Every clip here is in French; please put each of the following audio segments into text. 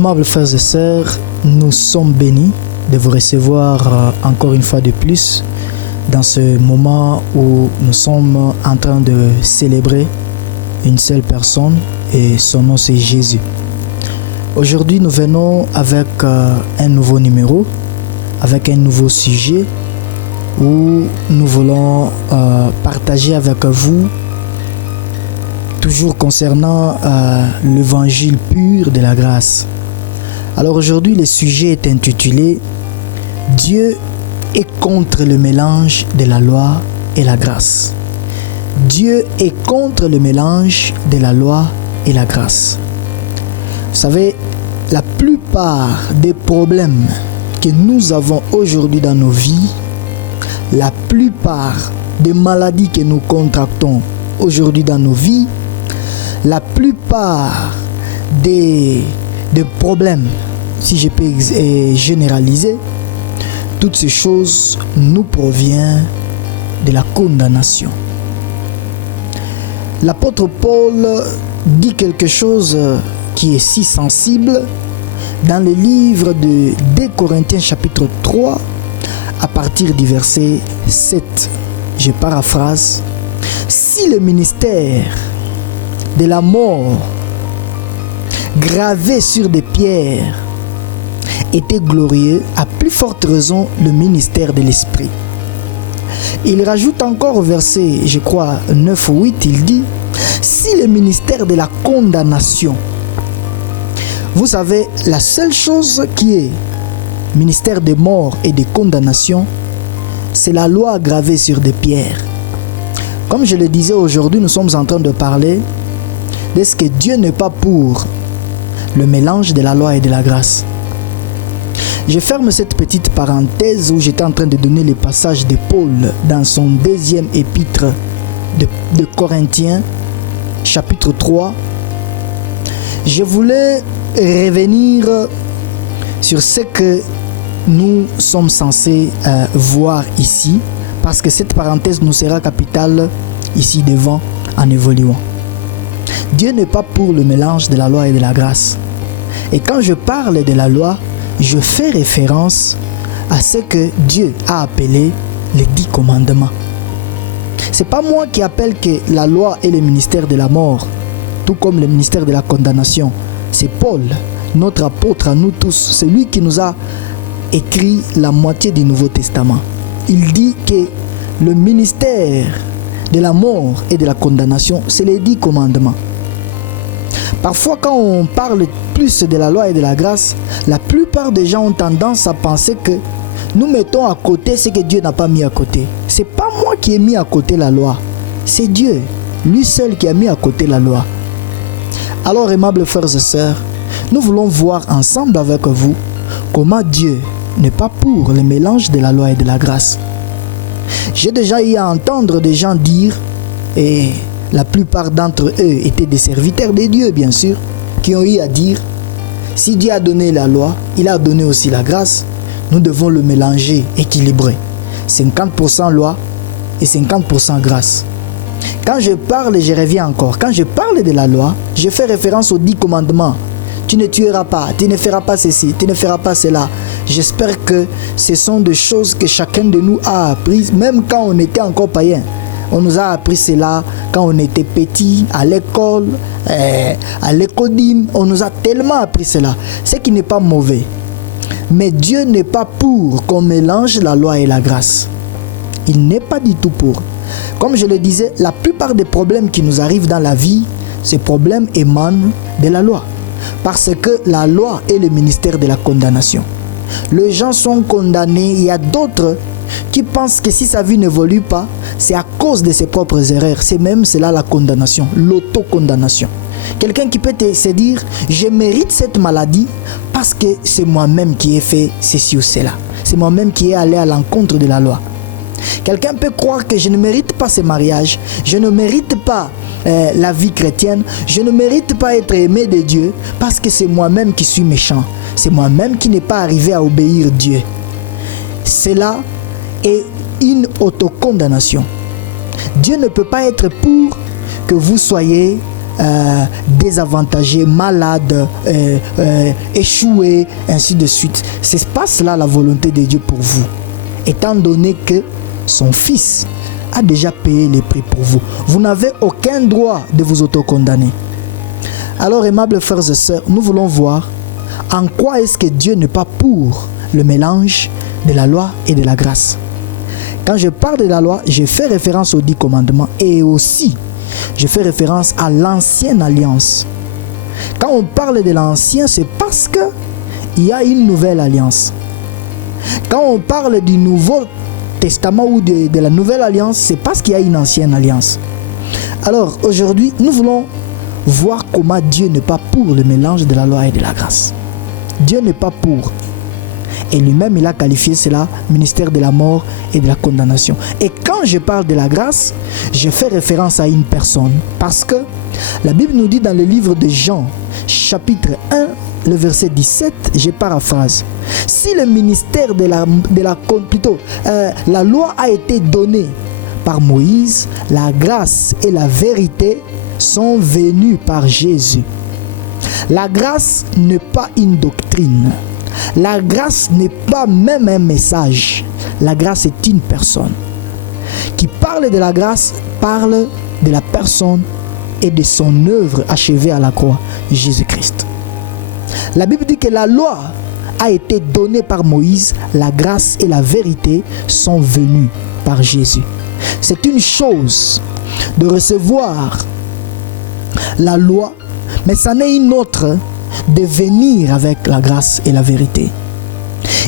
Aimables frères et sœurs, nous sommes bénis de vous recevoir encore une fois de plus dans ce moment où nous sommes en train de célébrer une seule personne et son nom c'est Jésus. Aujourd'hui nous venons avec un nouveau numéro, avec un nouveau sujet où nous voulons partager avec vous toujours concernant l'évangile pur de la grâce. Alors aujourd'hui le sujet est intitulé « Dieu est contre le mélange de la loi et la grâce ». Dieu est contre le mélange de la loi et la grâce. Vous savez, la plupart des problèmes que nous avons aujourd'hui dans nos vies, la plupart des maladies que nous contractons aujourd'hui dans nos vies, la plupart des problèmes, si je peux généraliser, toutes ces choses nous proviennent de la condamnation. L'apôtre Paul dit quelque chose qui est si sensible dans le livre de 2 Corinthiens chapitre 3 à partir du verset 7. Je paraphrase. Si le ministère de la mort gravé sur des pierres était glorieux, à plus forte raison le ministère de l'esprit. Il rajoute encore au verset, je crois, 9 ou 8, il dit, si le ministère de la condamnation, vous savez, la seule chose qui est ministère de mort et de condamnation, c'est la loi gravée sur des pierres. Comme je le disais aujourd'hui, nous sommes en train de parler de ce que Dieu n'est pas pour le mélange de la loi et de la grâce. Je ferme cette petite parenthèse où j'étais en train de donner les passages de Paul dans son deuxième épître de Corinthiens, chapitre 3. Je voulais revenir sur ce que nous sommes censés voir ici, parce que cette parenthèse nous sera capitale ici devant en évoluant. Dieu n'est pas pour le mélange de la loi et de la grâce. Et quand je parle de la loi, je fais référence à ce que Dieu a appelé les 10 commandements. Ce n'est pas moi qui appelle que la loi est le ministère de la mort, tout comme le ministère de la condamnation. C'est Paul, notre apôtre à nous tous, c'est lui qui nous a écrit la moitié du Nouveau Testament. Il dit que le ministère de la mort et de la condamnation, c'est les 10 commandements. Parfois, quand on parle plus de la loi et de la grâce, la plupart des gens ont tendance à penser que nous mettons à côté ce que Dieu n'a pas mis à côté. Ce n'est pas moi qui ai mis à côté la loi, c'est Dieu, lui seul qui a mis à côté la loi. Alors, aimables frères et sœurs, nous voulons voir ensemble avec vous comment Dieu n'est pas pour le mélange de la loi et de la grâce. J'ai déjà eu à entendre des gens dire, et la plupart d'entre eux étaient des serviteurs de Dieu, bien sûr, qui ont eu à dire, si Dieu a donné la loi, il a donné aussi la grâce, nous devons le mélanger, équilibrer. 50% loi et 50% grâce. Quand je parle, et je reviens encore, quand je parle de la loi, je fais référence aux 10 commandements. Tu ne tueras pas, tu ne feras pas ceci, tu ne feras pas cela. J'espère que ce sont des choses que chacun de nous a apprises, même quand on était encore païen. On nous a appris cela quand on était petit, à l'école, à l'écodime. On nous a tellement appris cela. Ce qui n'est pas mauvais. Mais Dieu n'est pas pour qu'on mélange la loi et la grâce. Il n'est pas du tout pour. Comme je le disais, la plupart des problèmes qui nous arrivent dans la vie, ces problèmes émanent de la loi. Parce que la loi est le ministère de la condamnation. Les gens sont condamnés. Il y a d'autres qui pensent que si sa vie n'évolue pas, c'est à cause de ses propres erreurs. C'est même cela la condamnation, l'autocondamnation. Quelqu'un qui peut se dire, je mérite cette maladie parce que c'est moi-même qui ai fait ceci ou cela. C'est moi-même qui ai allé à l'encontre de la loi. Quelqu'un peut croire que je ne mérite pas ce mariage, je ne mérite pas la vie chrétienne, je ne mérite pas être aimé de Dieu parce que c'est moi-même qui suis méchant. C'est moi-même qui n'ai pas arrivé à obéir Dieu. Cela est une autocondamnation. Dieu ne peut pas être pour que vous soyez désavantagé, malade, échoué, ainsi de suite. C'est pas cela la volonté de Dieu pour vous, étant donné que son Fils a déjà payé les prix pour vous. Vous n'avez aucun droit de vous autocondamner. Alors, aimables frères et sœurs, nous voulons voir en quoi est-ce que Dieu n'est pas pour le mélange de la loi et de la grâce. Quand je parle de la loi, je fais référence aux 10 commandements et aussi je fais référence à l'ancienne alliance. Quand on parle de l'ancien, c'est parce qu'il y a une nouvelle alliance. Quand on parle du Nouveau Testament ou de la nouvelle alliance, c'est parce qu'il y a une ancienne alliance. Alors aujourd'hui, nous voulons voir comment Dieu n'est pas pour le mélange de la loi et de la grâce. Dieu n'est pas pour. Et lui-même, il a qualifié cela ministère de la mort et de la condamnation. Et quand je parle de la grâce, je fais référence à une personne. Parce que la Bible nous dit dans le livre de Jean, chapitre 1, le verset 17, je paraphrase. Si le ministère la loi a été donnée par Moïse, la grâce et la vérité sont venues par Jésus. La grâce n'est pas une doctrine. La grâce n'est pas même un message. La grâce est une personne. Qui parle de la grâce, parle de la personne et de son œuvre achevée à la croix, Jésus-Christ. La Bible dit que la loi a été donnée par Moïse, la grâce et la vérité sont venues par Jésus. C'est une chose de recevoir la loi, mais ça n'est une autre de venir avec la grâce et la vérité.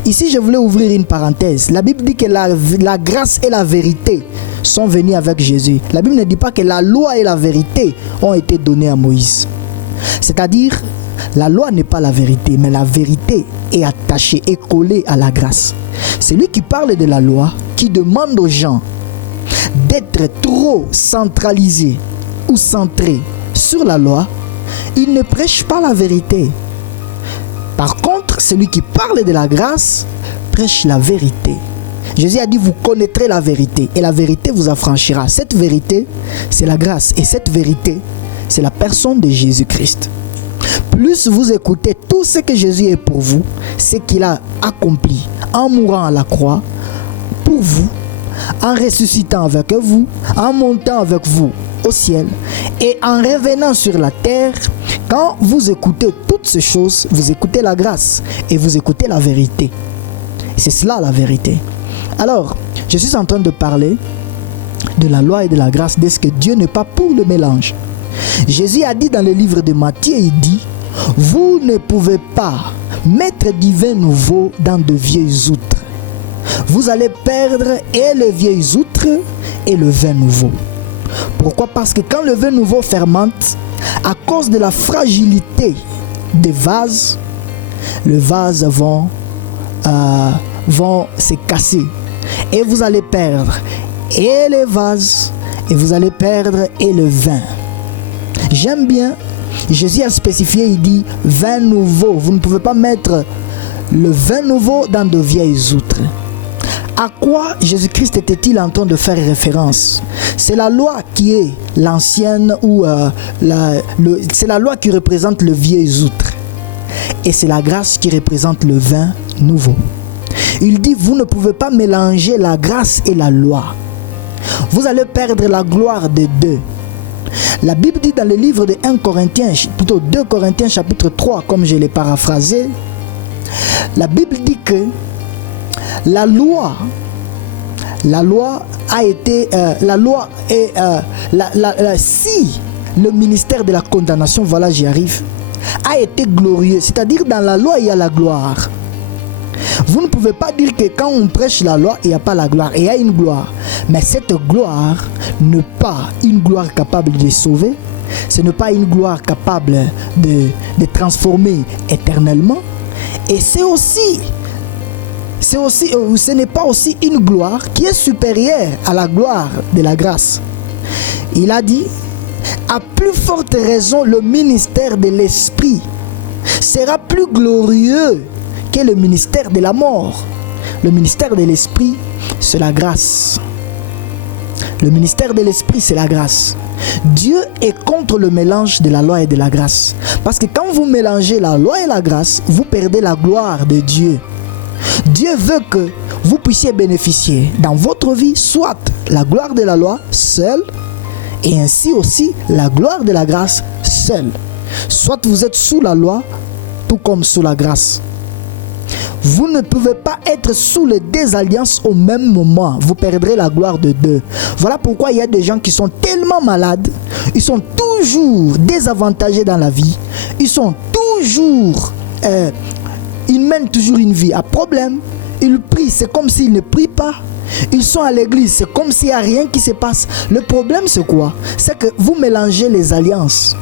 Ici, je voulais ouvrir une parenthèse. La Bible dit que la grâce et la vérité sont venues avec Jésus. La Bible ne dit pas que la loi et la vérité ont été données à Moïse. C'est-à-dire, la loi n'est pas la vérité, mais la vérité est attachée et collée à la grâce. Celui qui parle de la loi, qui demande aux gens d'être trop centralisés ou centrés sur la loi, il ne prêche pas la vérité. Par contre, celui qui parle de la grâce prêche la vérité. Jésus a dit, vous connaîtrez la vérité et la vérité vous affranchira. Cette vérité, c'est la grâce. Et cette vérité, c'est la personne de Jésus-Christ. Plus vous écoutez tout ce que Jésus est pour vous, ce qu'il a accompli en mourant à la croix, pour vous, en ressuscitant avec vous, en montant avec vous au ciel et en revenant sur la terre, quand vous écoutez toutes ces choses, vous écoutez la grâce et vous écoutez la vérité. C'est cela la vérité. Alors, je suis en train de parler de la loi et de la grâce, de ce que Dieu n'est pas pour le mélange. Jésus a dit dans le livre de Matthieu, il dit, vous ne pouvez pas mettre du vin nouveau dans de vieilles outres. Vous allez perdre et les vieilles outres et le vin nouveau. Pourquoi? Parce que quand le vin nouveau fermente, à cause de la fragilité des vases, les vases vont se casser. Et vous allez perdre et les vases, et vous allez perdre et le vin. J'aime bien, Jésus a spécifié, il dit, vin nouveau. Vous ne pouvez pas mettre le vin nouveau dans de vieilles outres. À quoi Jésus-Christ était-il en train de faire référence? C'est la loi qui est l'ancienne ou c'est la loi qui représente le vieil outre. Et c'est la grâce qui représente le vin nouveau. Il dit, vous ne pouvez pas mélanger la grâce et la loi. Vous allez perdre la gloire des deux. La Bible dit dans le livre de 1 Corinthiens, plutôt 2 Corinthiens chapitre 3, comme je l'ai paraphrasé, la Bible dit que la loi a été, si le ministère de la condamnation, voilà j'y arrive, a été glorieux, c'est-à-dire dans la loi il y a la gloire. Vous ne pouvez pas dire que quand on prêche la loi, il n'y a pas la gloire, il y a une gloire. Mais cette gloire n'est pas une gloire capable de sauver, ce n'est pas une gloire capable de transformer éternellement, et ce n'est pas aussi une gloire qui est supérieure à la gloire de la grâce. Il a dit, à plus forte raison, le ministère de l'Esprit sera plus glorieux que le ministère de la mort. Le ministère de l'Esprit, c'est la grâce. Le ministère de l'Esprit, c'est la grâce. Dieu est contre le mélange de la loi et de la grâce. Parce que quand vous mélangez la loi et la grâce, vous perdez la gloire de Dieu. Dieu veut que vous puissiez bénéficier dans votre vie soit la gloire de la loi seule et ainsi aussi la gloire de la grâce seule. Soit vous êtes sous la loi tout comme sous la grâce. Vous ne pouvez pas être sous les deux alliances au même moment. Vous perdrez la gloire de deux. Voilà pourquoi il y a des gens qui sont tellement malades. Ils sont toujours désavantagés dans la vie. Ils sont toujours... ils mènent toujours une vie à problème. Ils prient, c'est comme s'ils ne prient pas. Ils sont à l'église, c'est comme s'il n'y a rien qui se passe. Le problème, c'est quoi? C'est que vous mélangez les alliances.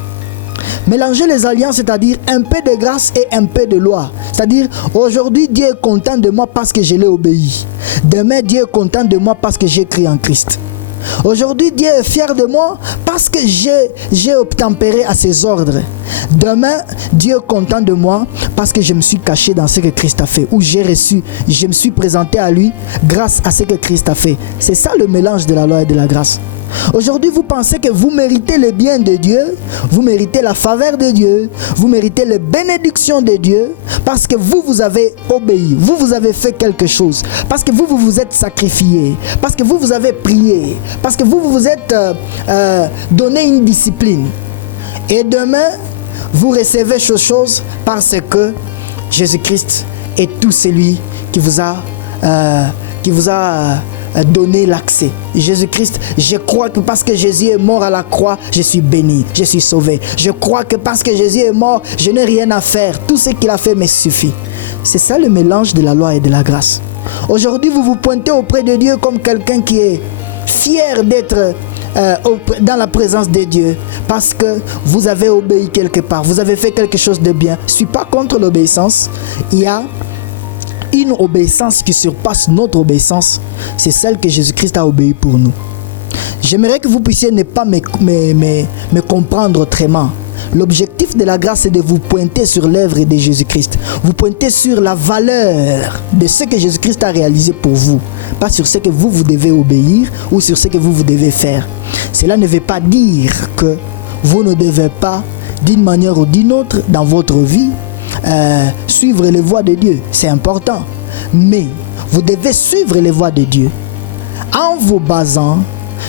Mélanger les alliances, c'est-à-dire un peu de grâce et un peu de loi. C'est-à-dire, aujourd'hui, Dieu est content de moi parce que je l'ai obéi. Demain, Dieu est content de moi parce que j'ai cru en Christ. Aujourd'hui, Dieu est fier de moi parce que j'ai obtempéré à ses ordres. Demain, Dieu est content de moi parce que je me suis caché dans ce que Christ a fait. Ou j'ai reçu, je me suis présenté à lui grâce à ce que Christ a fait. C'est ça le mélange de la loi et de la grâce. Aujourd'hui, vous pensez que vous méritez le bien de Dieu, vous méritez la faveur de Dieu, vous méritez les bénédictions de Dieu parce que vous avez obéi, vous avez fait quelque chose, parce que vous vous êtes sacrifié, parce que vous avez prié, parce que vous vous êtes donné une discipline. Et demain, vous recevez chose chose parce que Jésus-Christ est tout celui qui vous a donner l'accès. Jésus-Christ, je crois que parce que Jésus est mort à la croix, je suis béni, je suis sauvé. Je crois que parce que Jésus est mort, je n'ai rien à faire. Tout ce qu'il a fait me suffit. C'est ça le mélange de la loi et de la grâce. Aujourd'hui, vous vous pointez auprès de Dieu comme quelqu'un qui est fier d'être dans la présence de Dieu parce que vous avez obéi quelque part, vous avez fait quelque chose de bien. Je ne suis pas contre l'obéissance. Il y a une obéissance qui surpasse notre obéissance, c'est celle que Jésus-Christ a obéi pour nous. J'aimerais que vous puissiez ne pas me comprendre autrement. L'objectif de la grâce, c'est de vous pointer sur l'œuvre de Jésus-Christ. Vous pointer sur la valeur de ce que Jésus-Christ a réalisé pour vous. Pas sur ce que vous devez obéir ou sur ce que vous devez faire. Cela ne veut pas dire que vous ne devez pas, d'une manière ou d'une autre, dans votre vie, suivre les voies de Dieu. C'est important. Mais vous devez suivre les voies de Dieu en vous basant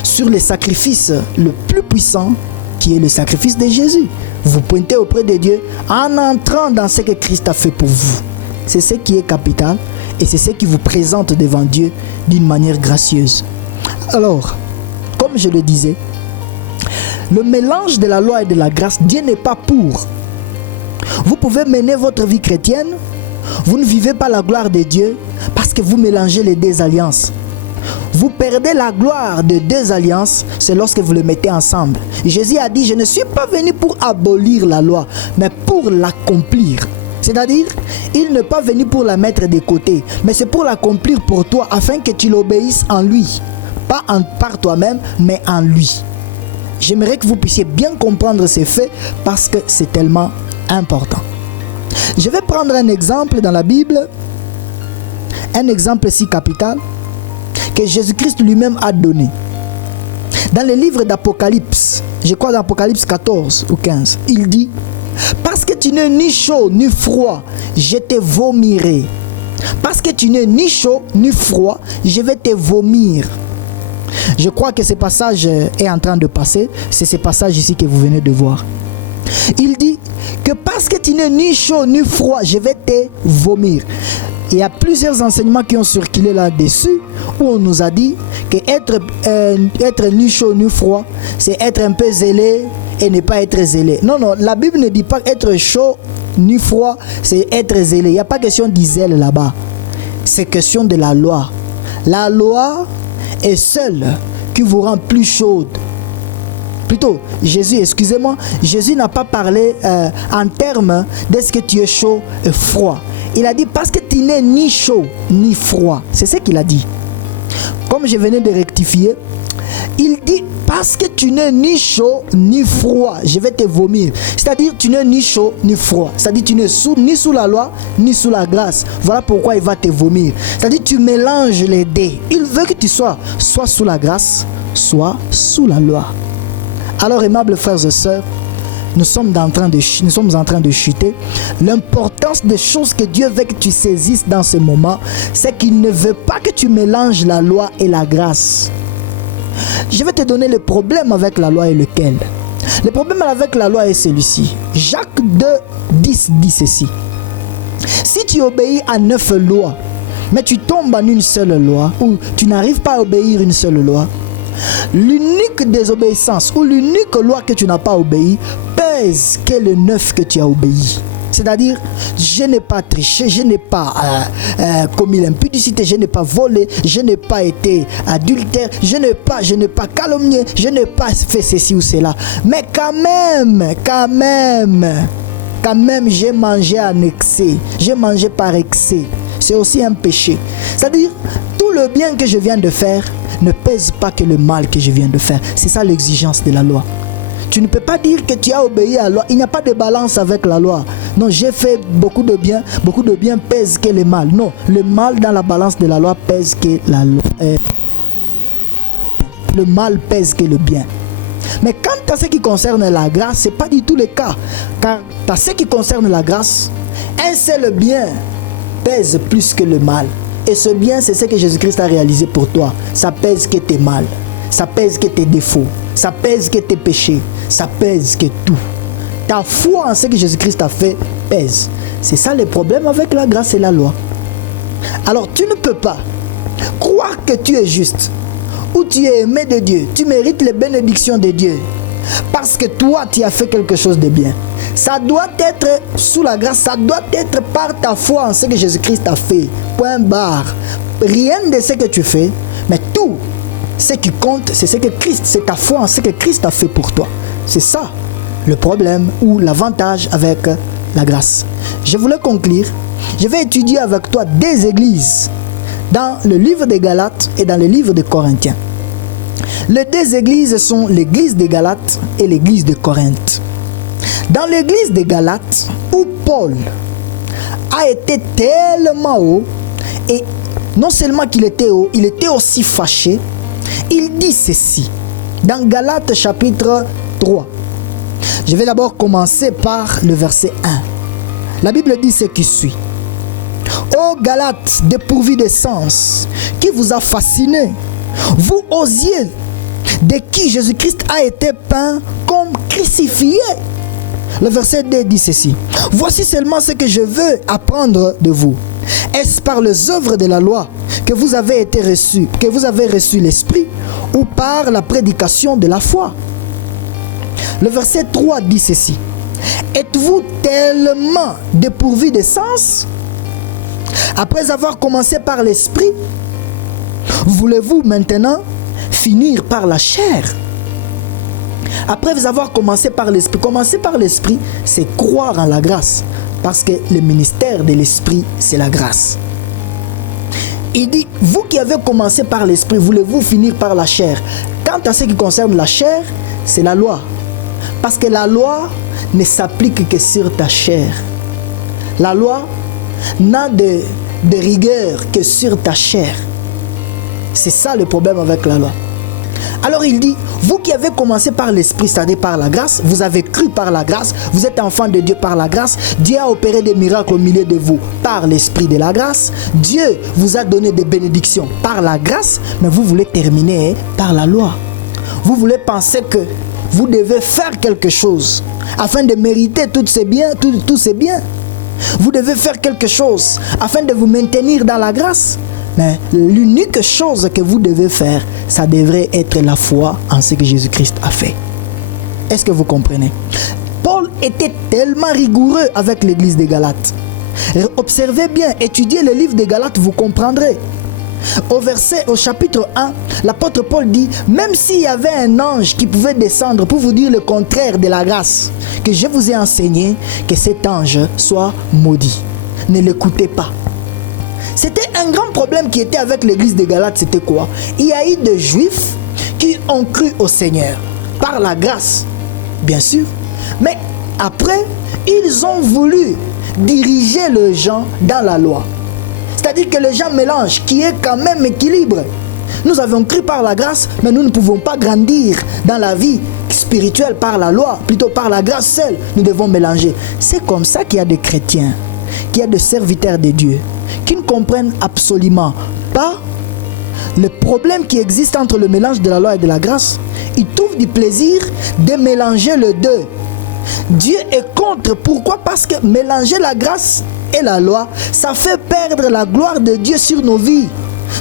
sur le sacrifice le plus puissant qui est le sacrifice de Jésus. Vous pointez auprès de Dieu en entrant dans ce que Christ a fait pour vous. C'est ce qui est capital et c'est ce qui vous présente devant Dieu d'une manière gracieuse. Alors, comme je le disais, le mélange de la loi et de la grâce, Dieu n'est pas pour. Vous pouvez mener votre vie chrétienne, vous ne vivez pas la gloire de Dieu parce que vous mélangez les deux alliances. Vous perdez la gloire de deux alliances, c'est lorsque vous les mettez ensemble. Jésus a dit, je ne suis pas venu pour abolir la loi, mais pour l'accomplir. C'est-à-dire, il n'est pas venu pour la mettre de côté, mais c'est pour l'accomplir pour toi, afin que tu l'obéisses en lui. Pas par toi-même, mais en lui. J'aimerais que vous puissiez bien comprendre ces faits parce que c'est tellement important. Je vais prendre un exemple dans la Bible, un exemple si capital que Jésus-Christ lui-même a donné. Dans le livre d'Apocalypse, je crois dans Apocalypse 14 ou 15, il dit, parce que tu n'es ni chaud ni froid, je te vomirai. Parce que tu n'es ni chaud ni froid, je vais te vomir. Je crois que ce passage est en train de passer. C'est ce passage ici que vous venez de voir. Il dit que parce que tu n'es ni chaud ni froid, je vais te vomir. Il y a plusieurs enseignements qui ont circulé là-dessus où on nous a dit que être ni chaud ni froid, c'est être un peu zélé et ne pas être zélé. Non, la Bible ne dit pas être chaud ni froid, c'est être zélé. Il n'y a pas question du zèle là-bas. C'est question de la loi. La loi est seule qui vous rend plus chaude. Plutôt, Jésus n'a pas parlé en termes d'est-ce que tu es chaud et froid. Il a dit parce que tu n'es ni chaud ni froid. C'est ce qu'il a dit. Comme je venais de rectifier, Il dit, parce que tu n'es ni chaud ni froid, je vais te vomir. C'est-à-dire, tu n'es ni chaud ni froid. C'est-à-dire, tu n'es ni sous la loi ni sous la grâce. Voilà pourquoi il va te vomir. C'est-à-dire, tu mélanges les deux. Il veut que tu sois soit sous la grâce, soit sous la loi. Alors, aimables frères et sœurs, nous sommes en train de chuter. L'importance des choses que Dieu veut que tu saisisses dans ce moment, c'est qu'il ne veut pas que tu mélanges la loi et la grâce. Je vais te donner le problème avec la loi et lequel. Le problème avec la loi est celui-ci. Jacques 2, 10 dit ceci. Si tu obéis à 9 lois, mais tu tombes en une seule loi, ou tu n'arrives pas à obéir une seule loi, l'unique désobéissance ou l'unique loi que tu n'as pas obéi pèse que le 9 que tu as obéi. C'est-à-dire, je n'ai pas triché, je n'ai pas commis l'impudicité, je n'ai pas volé, je n'ai pas été adultère, je n'ai pas calomnié, je n'ai pas fait ceci ou cela. Mais quand même, j'ai mangé en excès, j'ai mangé par excès. C'est aussi un péché. C'est-à-dire, tout le bien que je viens de faire ne pèse pas que le mal que je viens de faire. C'est ça l'exigence de la loi. Tu ne peux pas dire que tu as obéi à la loi. Il n'y a pas de balance avec la loi. Non, j'ai fait beaucoup de bien pèse que le mal. Non, le mal dans la balance de la loi pèse que la loi. Le mal pèse que le bien. Mais quant à ce qui concerne la grâce, ce n'est pas du tout le cas. Car à ce qui concerne la grâce, un seul bien pèse plus que le mal. Et ce bien, c'est ce que Jésus-Christ a réalisé pour toi. Ça pèse que tes mal. Ça pèse que tes défauts. Ça pèse que tes péchés. Ça pèse que tout. Ta foi en ce que Jésus-Christ a fait pèse. C'est ça le problème avec la grâce et la loi. Alors tu ne peux pas croire que tu es juste ou tu es aimé de Dieu. Tu mérites les bénédictions de Dieu parce que toi tu as fait quelque chose de bien. Ça doit être sous la grâce. Ça doit être par ta foi en ce que Jésus-Christ a fait. Point barre. Rien de ce que tu fais, mais tout ce qui compte, c'est ce que Christ, c'est ta foi en ce que Christ a fait pour toi. C'est ça le problème ou l'avantage avec la grâce. Je voulais conclure. Je vais étudier avec toi deux églises dans le livre des Galates et dans le livre des Corinthiens. Les deux églises sont l'église des Galates et l'église de Corinthe. Dans l'église des Galates, où Paul a été tellement haut, et non seulement qu'il était haut, il était aussi fâché, il dit ceci, dans Galates chapitre 3. Je vais d'abord commencer par le verset 1. La Bible dit ce qui suit. Ô Galates dépourvus de sens, qui vous a fasciné, vous osiez, de qui Jésus-Christ a été peint comme crucifié. Le verset 2 dit ceci. Voici seulement ce que je veux apprendre de vous. Est-ce par les œuvres de la loi que vous avez été reçus, que vous avez reçu l'Esprit, ou par la prédication de la foi? Le verset 3 dit ceci. Êtes-vous tellement dépourvus de sens? Après avoir commencé par l'Esprit, voulez-vous maintenant finir par la chair? Après avoir commencé par l'Esprit, c'est croire en la grâce. Parce que le ministère de l'Esprit, c'est la grâce. Il dit, vous qui avez commencé par l'Esprit, voulez-vous finir par la chair? Quant à ce qui concerne la chair, c'est la loi. Parce que la loi ne s'applique que sur ta chair. La loi n'a de rigueur que sur ta chair. C'est ça le problème avec la loi. Alors il dit, vous qui avez commencé par l'Esprit, c'est-à-dire par la grâce, vous avez cru par la grâce, vous êtes enfant de Dieu par la grâce, Dieu a opéré des miracles au milieu de vous par l'Esprit de la grâce, Dieu vous a donné des bénédictions par la grâce, mais vous voulez terminer par la loi. Vous voulez penser que vous devez faire quelque chose afin de mériter tous ces biens. Vous devez faire quelque chose afin de vous maintenir dans la grâce. Mais l'unique chose que vous devez faire, ça devrait être la foi en ce que Jésus-Christ a fait. Est-ce que vous comprenez? Paul était tellement rigoureux avec l'église des Galates. Observez bien, étudiez le livre des Galates, vous comprendrez. Au chapitre 1, l'apôtre Paul dit, même s'il y avait un ange qui pouvait descendre pour vous dire le contraire de la grâce que je vous ai enseigné, que cet ange soit maudit. Ne l'écoutez pas. C'était un grand problème qui était avec l'église des Galates, c'était quoi? Il y a eu des juifs qui ont cru au Seigneur par la grâce, bien sûr. Mais après, ils ont voulu diriger les gens dans la loi. C'est-à-dire que les gens mélangent, qui est quand même équilibre. Nous avons cru par la grâce, mais nous ne pouvons pas grandir dans la vie spirituelle par la loi, plutôt par la grâce seule. Nous devons mélanger. C'est comme ça qu'il y a des chrétiens, qu'il y a des serviteurs de Dieu, qui ne comprennent absolument pas le problème qui existe entre le mélange de la loi et de la grâce. Ils trouvent du plaisir de mélanger les deux. Dieu est contre. Pourquoi? Parce que mélanger la grâce et la loi, ça fait perdre la gloire de Dieu sur nos vies.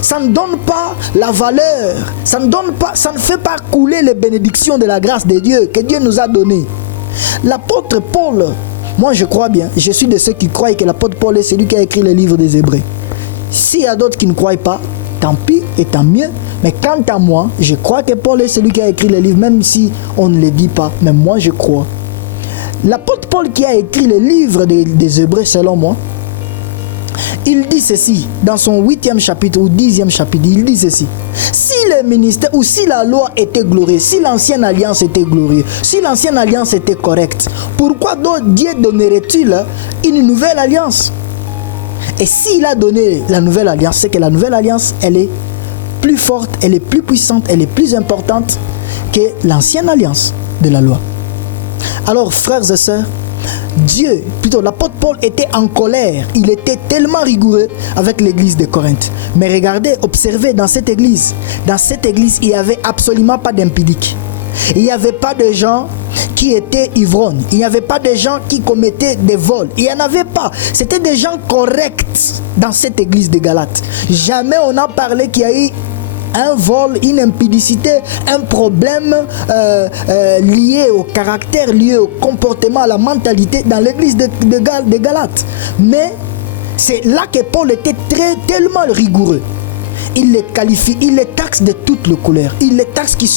Ça ne donne pas la valeur. Ça ne fait pas couler les bénédictions de la grâce de Dieu que Dieu nous a données. L'apôtre Paul, moi je crois bien, je suis de ceux qui croient que l'apôtre Paul est celui qui a écrit le livre des Hébreux. S'il y a d'autres qui ne croient pas, tant pis et tant mieux. Mais quant à moi, je crois que Paul est celui qui a écrit le livre, même si on ne le dit pas. Mais moi je crois. L'apôtre Paul qui a écrit le livre des Hébreux, selon moi, il dit ceci, dans son 8e chapitre ou 10e chapitre, il dit ceci. Si le ministère ou si la loi était glorieuse, si l'ancienne alliance était glorieuse, si l'ancienne alliance était correcte, pourquoi donc Dieu donnerait-il une nouvelle alliance? Et s'il a donné la nouvelle alliance, c'est que la nouvelle alliance, elle est plus forte, elle est plus puissante, elle est plus importante que l'ancienne alliance de la loi. Alors, frères et sœurs, Dieu, plutôt l'apôtre Paul était en colère. Il était tellement rigoureux avec l'église de Corinthe. Mais regardez, observez dans cette église, il n'y avait absolument pas d'impudiques. Il n'y avait pas de gens qui étaient ivrognes. Il n'y avait pas de gens qui commettaient des vols. Il n'y en avait pas. C'était des gens corrects dans cette église de Galates. Jamais on a parlé qu'il y a eu un vol, une impudicité, un problème lié au caractère, lié au comportement, à la mentalité dans l'église de Galates. Mais c'est là que Paul était tellement rigoureux. Il les qualifie, il les taxe de toutes les couleurs. Il les taxe qui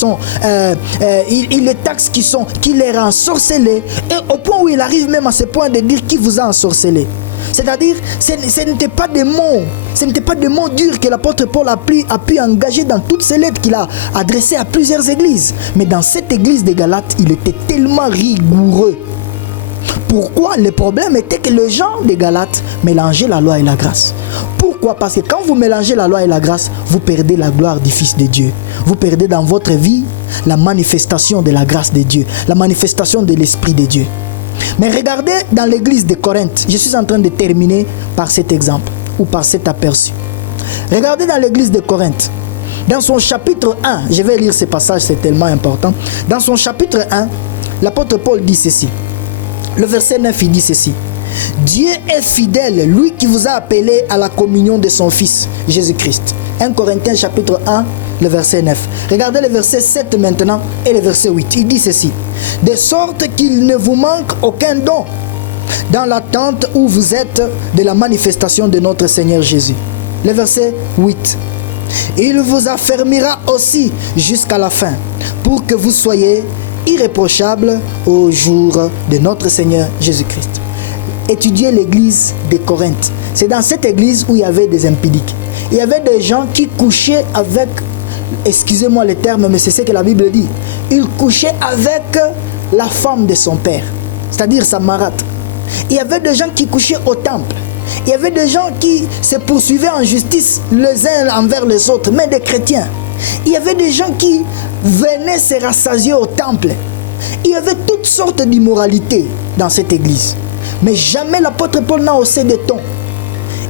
les rend sorcelés. Et au point où il arrive même à ce point de dire qui vous a ensorcelé. C'est-à-dire, ce n'était pas des mots durs que l'apôtre Paul a pu engager dans toutes ces lettres qu'il a adressées à plusieurs églises. Mais dans cette église de Galates, il était tellement rigoureux. Pourquoi? Le problème était que les gens de Galates mélangeaient la loi et la grâce. Pourquoi? Parce que quand vous mélangez la loi et la grâce, vous perdez la gloire du Fils de Dieu. Vous perdez dans votre vie la manifestation de la grâce de Dieu, la manifestation de l'Esprit de Dieu. Mais regardez dans l'église de Corinthe, je suis en train de terminer par cet exemple ou par cet aperçu. Regardez dans l'église de Corinthe, dans son chapitre 1, je vais lire ce passage, c'est tellement important. Dans son chapitre 1, l'apôtre Paul dit ceci. Le verset 9, il dit ceci. Dieu est fidèle, lui qui vous a appelé à la communion de son Fils, Jésus-Christ. 1 Corinthiens chapitre 1, le verset 9. Regardez le verset 7 maintenant et le verset 8. Il dit ceci. De sorte qu'il ne vous manque aucun don dans l'attente où vous êtes de la manifestation de notre Seigneur Jésus. Le verset 8. Il vous affermira aussi jusqu'à la fin pour que vous soyez irréprochables au jour de notre Seigneur Jésus-Christ. Étudiez l'église de Corinthe. C'est dans cette église où il y avait des impudiques. Il y avait des gens qui couchaient avec, excusez-moi le terme, mais c'est ce que la Bible dit. Ils couchaient avec la femme de son père, c'est-à-dire sa marâtre. Il y avait des gens qui couchaient au temple. Il y avait des gens qui se poursuivaient en justice les uns envers les autres, mais des chrétiens. Il y avait des gens qui venaient se rassasier au temple. Il y avait toutes sortes d'immoralités dans cette église. Mais jamais l'apôtre Paul n'a haussé de ton.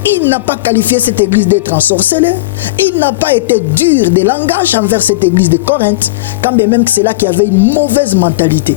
Il n'a pas qualifié cette église d'être ensorcelée. Il n'a pas été dur de langage envers cette église de Corinthe, quand bien même que c'est là qu'il y avait une mauvaise mentalité.